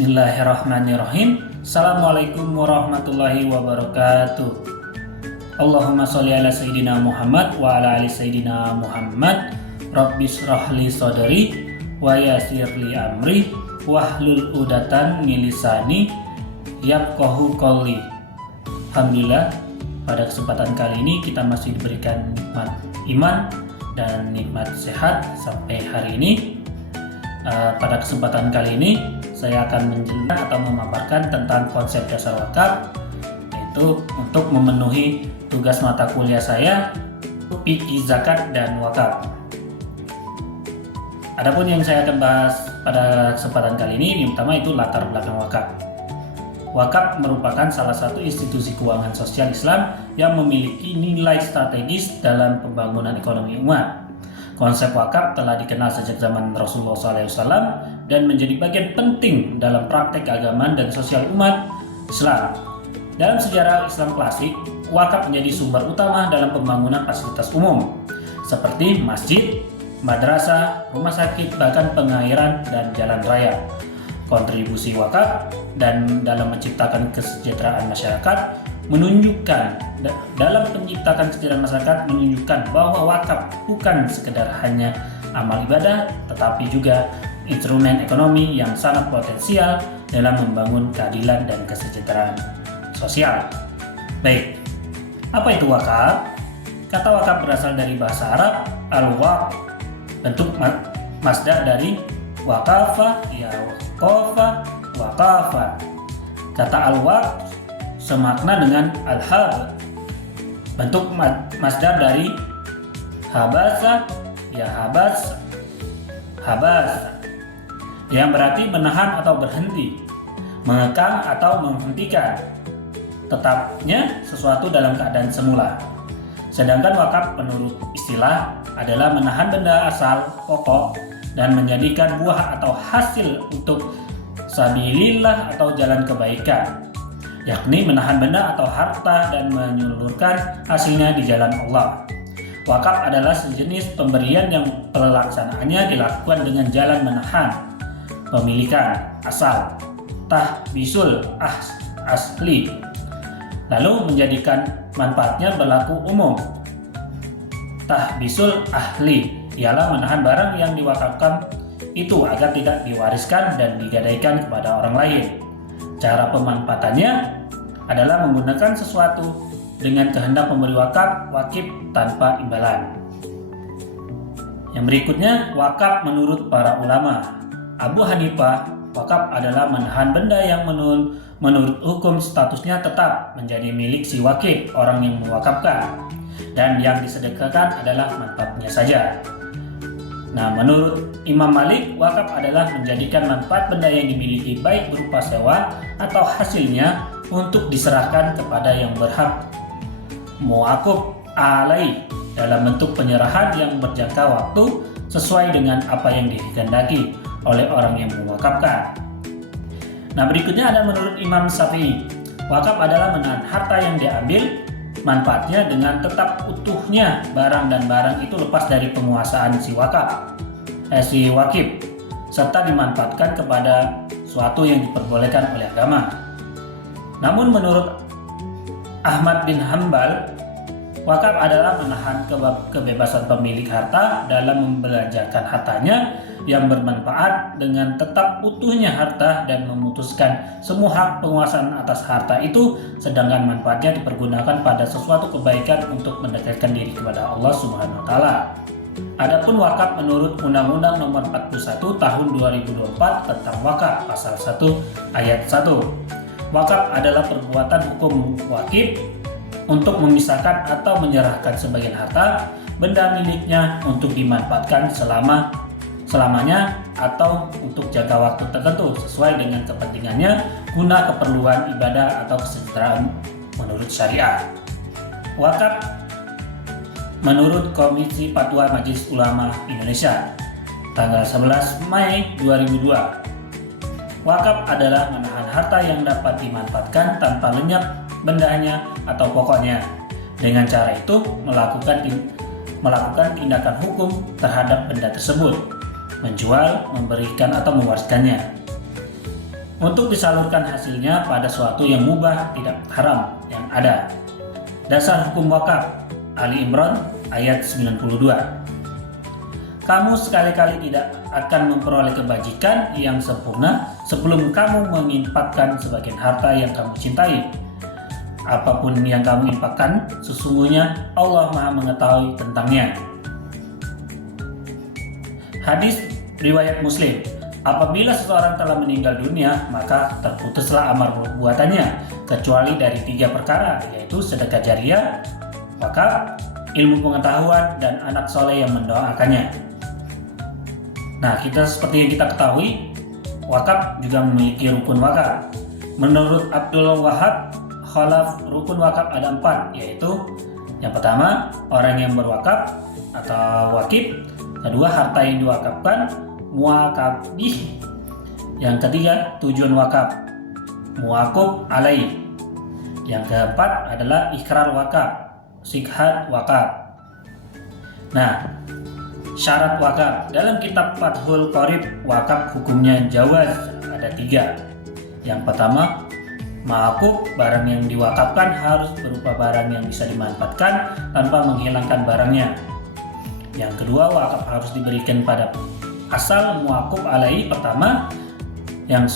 Bismillahirrahmanirrahim. Assalamualaikum warahmatullahi wabarakatuh. Allahumma sholli ala sayyidina Muhammad wa ala ali sayyidina Muhammad. Rabbis rahli sodri wa yassirli amri wahlul udatan min lisani yafqahu qawli. Alhamdulillah, pada kesempatan kali ini kita masih diberikan nikmat iman dan nikmat sehat sampai hari ini. Pada kesempatan kali ini saya akan menjelaskan atau memaparkan tentang konsep dasar wakaf, yaitu untuk memenuhi tugas mata kuliah saya, fikih zakat dan wakaf. Adapun yang saya akan bahas pada kesempatan kali ini, yang pertama itu latar belakang wakaf. Wakaf merupakan salah satu institusi keuangan sosial Islam yang memiliki nilai strategis dalam pembangunan ekonomi umat. Konsep wakaf telah dikenal sejak zaman Rasulullah SAW dan menjadi bagian penting dalam praktek keagamaan dan sosial umat Islam. Dalam sejarah Islam klasik, wakaf menjadi sumber utama dalam pembangunan fasilitas umum seperti masjid, madrasah, rumah sakit, bahkan pengairan dan jalan raya. Kontribusi wakaf dan dalam menciptakan kesejahteraan masyarakat menunjukkan bahwa wakaf bukan sekedar hanya amal ibadah, tetapi juga instrumen ekonomi yang sangat potensial dalam membangun keadilan dan kesejahteraan sosial. Baik, apa itu wakaf? Kata wakaf berasal dari bahasa Arab al-waqf, bentuk masdar dari waqafa, ya waqafa, waqafa. Kata al-waqf semakna dengan al-hab, bentuk masdar dari habasa, ya habas, yang berarti menahan atau berhenti, mengekang atau menghentikan tetapnya sesuatu dalam keadaan semula. Sedangkan wakaf menurut istilah adalah menahan benda asal pokok dan menjadikan buah atau hasil untuk sabilillah atau jalan kebaikan, yakni menahan benda atau harta dan menyalurkan hasilnya di jalan Allah. Wakaf adalah sejenis pemberian yang pelaksanaannya dilakukan dengan jalan menahan pemilikan asal, tahbisul asli, lalu menjadikan manfaatnya berlaku umum. Tahbisul ahli ialah menahan barang yang diwakafkan itu agar tidak diwariskan dan digadaikan kepada orang lain. Cara pemanfaatannya adalah menggunakan sesuatu dengan kehendak memberi wakif tanpa imbalan. Yang berikutnya, wakaf menurut para ulama. Abu Hanifah, wakaf adalah menahan benda yang menurut hukum statusnya tetap menjadi milik si wakif, orang yang mewakafkan, dan yang disedekahkan adalah manfaatnya saja. Nah, menurut Imam Malik, wakaf adalah menjadikan manfaat benda yang dimiliki baik berupa sewa atau hasilnya untuk diserahkan kepada yang berhak mu'aqub alai dalam bentuk penyerahan yang berjangka waktu sesuai dengan apa yang dikehendaki oleh orang yang mewakafkan. Nah, berikutnya ada menurut Imam Syafi'i, wakaf adalah menahan harta yang diambil manfaatnya dengan tetap utuhnya barang dan barang itu lepas dari penguasaan si wakif serta dimanfaatkan kepada suatu yang diperbolehkan oleh agama. Namun menurut Ahmad bin Hanbal, wakaf adalah menahan kebebasan pemilik harta dalam membelanjakan hartanya yang bermanfaat dengan tetap utuhnya harta dan memutuskan semua hak penguasaan atas harta itu, sedangkan manfaatnya dipergunakan pada sesuatu kebaikan untuk mendekatkan diri kepada Allah Subhanahu wa taala. Adapun wakaf menurut Undang-Undang Nomor 41 Tahun 2024 tentang wakaf pasal 1 ayat 1. Wakaf adalah perbuatan hukum wakif untuk memisahkan atau menyerahkan sebagian harta benda miliknya untuk dimanfaatkan selamanya atau untuk jangka waktu tertentu sesuai dengan kepentingannya guna keperluan ibadah atau kesejahteraan menurut syariat. Wakaf menurut Komisi Fatwa Majelis Ulama Indonesia tanggal 11 Mei 2002, wakaf adalah menahan harta yang dapat dimanfaatkan tanpa lenyap bendanya atau pokoknya. Dengan cara itu melakukan tindakan hukum terhadap benda tersebut, menjual, memberikan atau mewariskannya. untuk disalurkan hasilnya pada suatu yang mubah tidak haram yang ada. Dasar hukum wakaf Ali Imran ayat 92. Kamu sekali-kali tidak akan memperoleh kebajikan yang sempurna sebelum kamu menginfakkan sebagian harta yang kamu cintai. Apapun yang kamu infakkan, sesungguhnya Allah Maha mengetahui tentangnya. Hadis riwayat Muslim. Apabila seseorang telah meninggal dunia, maka terputuslah amal perbuatannya, kecuali dari 3 perkara, yaitu sedekah jariah, wakaf, ilmu pengetahuan, dan anak soleh yang mendoakannya. Nah, seperti yang kita ketahui, wakaf juga memiliki rukun wakaf. Menurut Abdul Wahab Khalaf, rukun wakaf ada 4, yaitu yang pertama, orang yang berwakaf atau wakif. Kedua, harta yang diwakafkan, muwakabih. Yang ketiga, tujuan wakaf, muwakuf alaih. Yang keempat adalah ikrar wakaf, sikhat wakaf. Nah, syarat wakaf dalam kitab Fathul Qorib, wakaf hukumnya jawaz ada 3. Yang pertama, ma'kuf, barang yang diwakafkan harus berupa barang yang bisa dimanfaatkan tanpa menghilangkan barangnya. Yang kedua, wakaf harus diberikan pada asal muwakuf alaihi pertama yang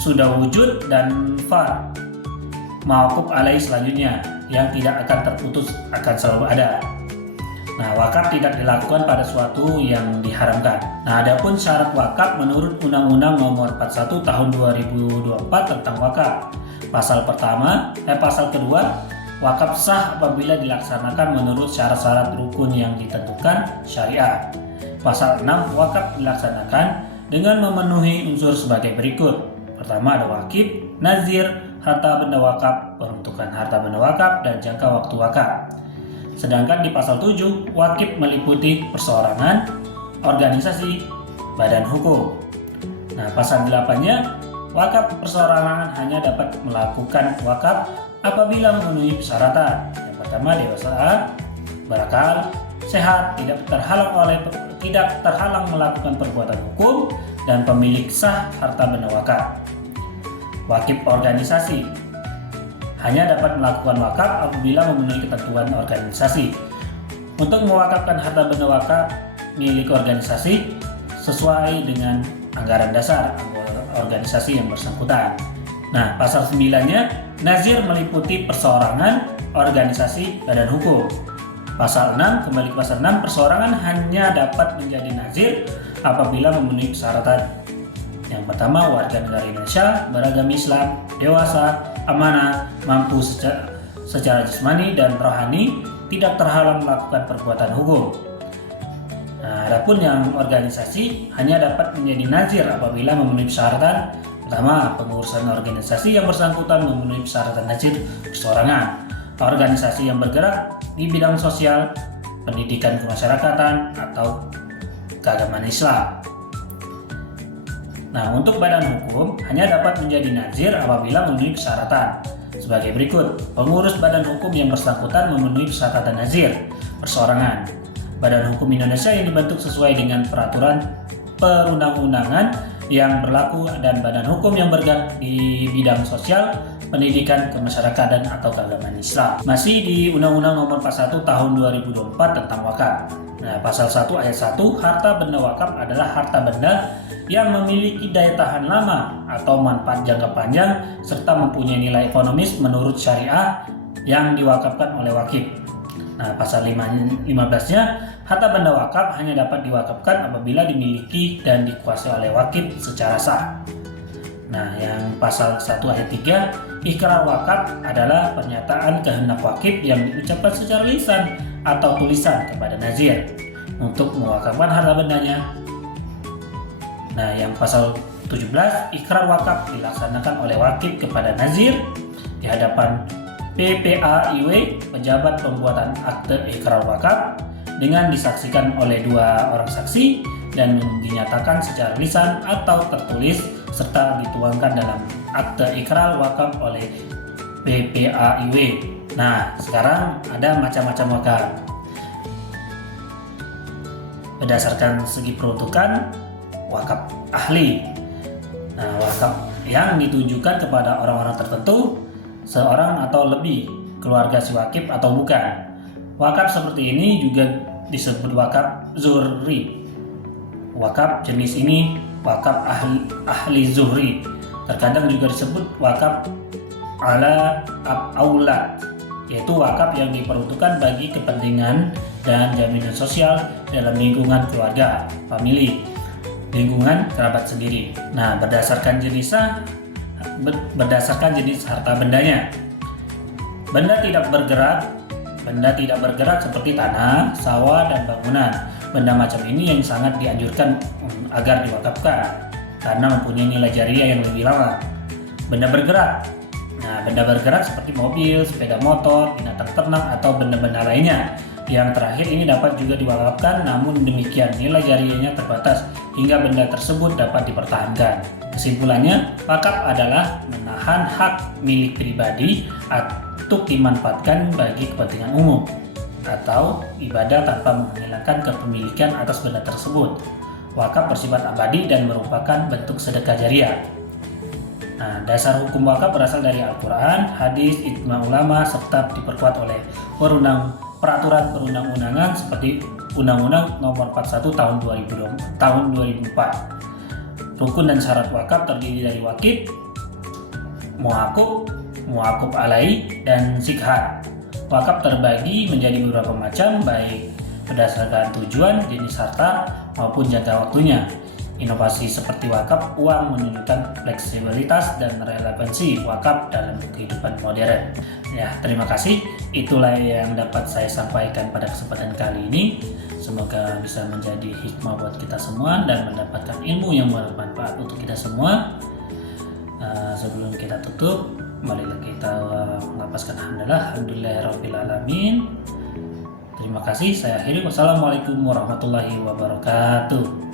sudah wujud, dan far mawakuf alaihi selanjutnya yang tidak akan terputus, akan selalu ada. Nah, wakaf tidak dilakukan pada suatu yang diharamkan. Nah, adapun syarat wakaf menurut Undang-Undang Nomor 41 Tahun 2024 tentang wakaf. Pasal kedua, wakaf sah apabila dilaksanakan menurut syarat-syarat rukun yang ditentukan syariah. Pasal 6, wakaf dilaksanakan dengan memenuhi unsur sebagai berikut. Pertama ada wakif, nazir, harta benda wakaf, peruntukan harta benda wakaf, dan jangka waktu wakaf. Sedangkan di pasal 7, wakif meliputi perseorangan, organisasi, badan hukum. Nah, pasal 8-nya, wakaf perseorangan hanya dapat melakukan wakaf apabila memenuhi persyaratan. Yang pertama, dewasa, berakal, sehat, tidak terhalang melakukan perbuatan hukum, dan pemilik sah harta benda wakaf. Wakif organisasi hanya dapat melakukan wakaf apabila memenuhi ketentuan organisasi. Untuk mewakafkan harta benda wakaf milik organisasi sesuai dengan anggaran dasar organisasi yang bersangkutan. Nah, pasal 9-nya, nazir meliputi perseorangan, organisasi, badan hukum. Pasal 6, kembali ke pasal 6, perseorangan hanya dapat menjadi nazir apabila memenuhi persyaratan. Yang pertama, warga negara Indonesia, beragama Islam, dewasa, amanah, mampu secara jasmani dan rohani, tidak terhalang melakukan perbuatan hukum. Nah, adapun yang organisasi hanya dapat menjadi nazir apabila memenuhi persyaratan. Pertama, pengurusan organisasi yang bersangkutan memenuhi persyaratan nazir perseorangan. Organisasi yang bergerak di bidang sosial, pendidikan kemasyarakatan, atau keagamaan Islam. Nah, untuk badan hukum hanya dapat menjadi nazir apabila memenuhi persyaratan sebagai berikut. Pengurus badan hukum yang bersangkutan memenuhi persyaratan nazir perseorangan. Badan hukum Indonesia yang dibentuk sesuai dengan peraturan perundang-undangan yang berlaku, dan badan hukum yang bergerak di bidang sosial, pendidikan kemasyarakatan, atau keagamaan Islam. Masih di Undang-Undang Nomor 41 Tahun 2024 tentang wakaf. Nah, pasal 1 ayat 1, harta benda wakaf adalah harta benda yang memiliki daya tahan lama atau manfaat jangka panjang serta mempunyai nilai ekonomis menurut syariah yang diwakafkan oleh wakif. Nah, pasal 15-nya, harta benda wakaf hanya dapat diwakafkan apabila dimiliki dan dikuasai oleh wakif secara sah. Nah, yang pasal 1 ayat 3, ikrar wakaf adalah pernyataan kehendak wakif yang diucapkan secara lisan atau tulisan kepada nazir untuk mewakafkan harta bendanya. Nah, yang pasal 17, ikrar wakaf dilaksanakan oleh wakif kepada nazir di hadapan PPAIW, pejabat pembuatan akte ikrar wakaf, dengan disaksikan oleh 2 orang saksi dan dinyatakan secara lisan atau tertulis serta dituangkan dalam akte ikrar wakaf oleh PPAIW. Nah, sekarang ada macam-macam wakaf. Berdasarkan segi peruntukan, wakaf ahli. Nah, wakaf yang ditujukan kepada orang-orang tertentu, seorang atau lebih, keluarga si wakif atau bukan. Wakaf seperti ini juga disebut wakaf zuhri. Wakaf jenis ini wakaf ahli zuhri. Terkadang juga disebut wakaf ala aula, yaitu wakaf yang diperuntukkan bagi kepentingan dan jaminan sosial dalam lingkungan keluarga, famili, lingkungan kerabat sendiri. Nah, berdasarkan jenis harta bendanya. Benda tidak bergerak seperti tanah, sawah, dan bangunan. Benda macam ini yang sangat dianjurkan agar diwakafkan karena mempunyai nilai jariah yang lebih lama. Benda bergerak. Nah, benda bergerak seperti mobil, sepeda motor, binatang ternak, atau benda-benda lainnya. Yang terakhir ini dapat juga diwakafkan, namun demikian nilai jariahnya terbatas hingga benda tersebut dapat dipertahankan. Kesimpulannya, wakaf adalah menahan hak milik pribadi untuk dimanfaatkan bagi kepentingan umum atau ibadah tanpa menghilangkan kepemilikan atas benda tersebut. Wakaf bersifat abadi dan merupakan bentuk sedekah jariah. Nah, dasar hukum wakaf berasal dari Al-Quran, hadis, ijma ulama, serta diperkuat oleh peraturan perundang-undangan seperti Undang-Undang Nomor 41 tahun 2004. Rukun dan syarat wakaf terdiri dari wakif, muwakuf alai, dan sikhat. Wakaf terbagi menjadi beberapa macam, baik berdasarkan tujuan, jenis harta, maupun jangka waktunya. Inovasi seperti wakaf uang menunjukkan fleksibilitas dan relevansi wakaf dalam kehidupan modern. Ya, terima kasih. Itulah yang dapat saya sampaikan pada kesempatan kali ini. Semoga bisa menjadi hikmah buat kita semua dan mendapatkan ilmu yang bermanfaat untuk kita semua. Sebelum kita tutup, marilah kita melapaskan alhamdulillahirabbil alamin. Terima kasih. Saya akhiri. Wassalamualaikum warahmatullahi wabarakatuh.